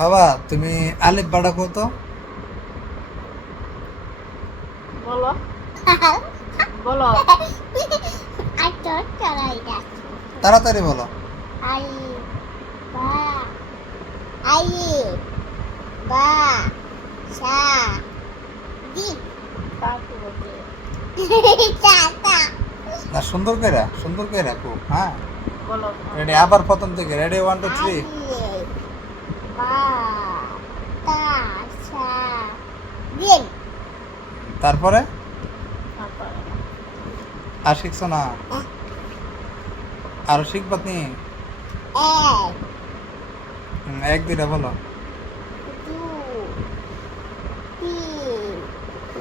বাবা তুমি আলিফ বাড়া কত? বলো বলো। তাড়াতাড়ি বলো। আই বা আই বা সা দি তাকে বলতে তা তা না, সুন্দর করে রাখো। হ্যাঁ, বলো। রেডি, আবার প্রথম থেকে রেডি, 1 2 3। আই বা তা সা দিন তারপরে তারপরে আর শিখছো না? আরো শিখবা তুমি? এক 1 2 বলো। দু তিন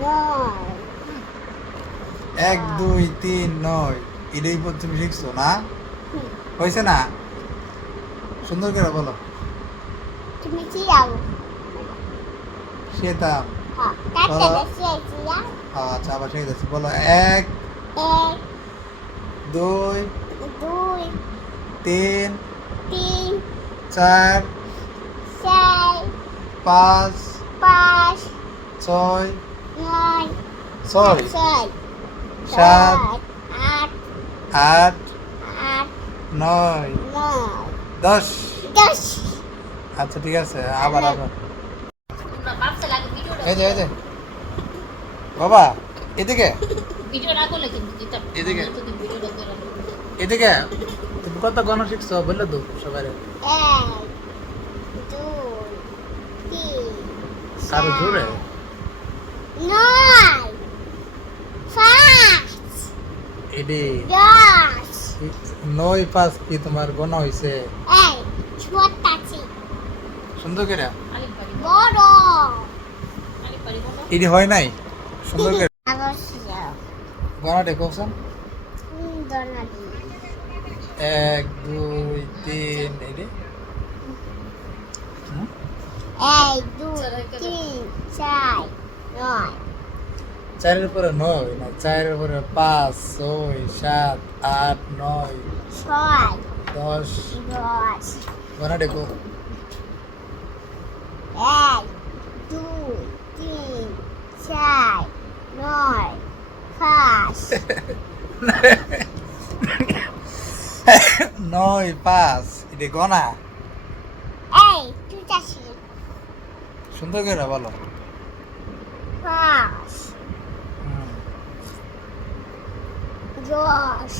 নয় 1 2 3 9, এটাই তুমি শিখছো না? হয়েছে না? সুন্দর করে বলো। তুমি কি যাও সেতাম। হ্যাঁ কাটতে দেখিয়েছি আচ্ছা, আবার শিখে যাচ্ছি, বলো। 1 এক 2 দুই 3 তিন 4 চার 5 পাঁচ 6 নয় 6 ছয় 7 আট 8 আট 9 নয় 10। 10 আচ্ছা ঠিক আছে, আবার আবার। এই যে বাবা, এদিকে ভিডিও না করলে কিন্তু দিতাম এদিকে। যদি ভিডিওটা করে এদিকে। তুমি কত গণ শিখছো বললে তো সবাই। এক দুই তিন আরো জোরে। নয় পাঁচ এডি 10 9 5 কি তোমার গণ হইছে? এই ছোট আছে সুন্দর করে। আলিফ বাড়ি বড় আলিফ বাড়ি বলো। এডি হয় নাই? সুন্দর করে অবশ্যই গণা দেখোছেন। দনাদি 1 2 3 এডি। এক দুই তিন চার নয় 4 এর পরে 9 না, 4 এর পরে 5 6 7 8 9 ছয় 10। 10 গণা দেখো। এক দুই তিন চার নয় পাঁচ 9 5 এডি গণা। এই তুই চাষি সুন্দর করে বলো। পাঁচ হুম। 10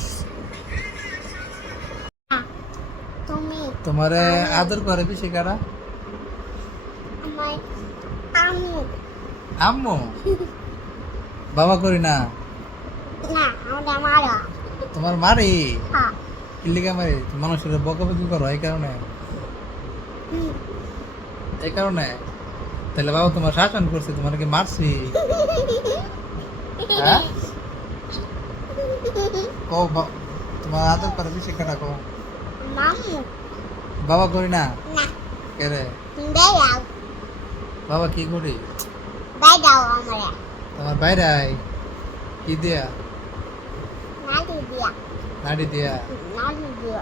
তুমি তোমারে আদর করে বেশি কারা? আমার আমু আম্মু। বাবা করি না? না আমাদের মারা তোমার মারি? হ্যাঁ কিল্লিকা মারি? মানুষের বকাবকি করো এই কারণে? এই কারণে? তাহলে বাবা তোমার শাসন করছে, তোমার কি মারছি? হ্যাঁ? কও তোমার আদর করে বেশি কারা কও? মামু বাবা করি না? না কে রে? বেড়াও বাবা কি করি? বেড়াও আমরা তোমার বাইরে আয়। কি দিয়া? নালি দিয়া নাড়ি দিয়া? নালি দিয়া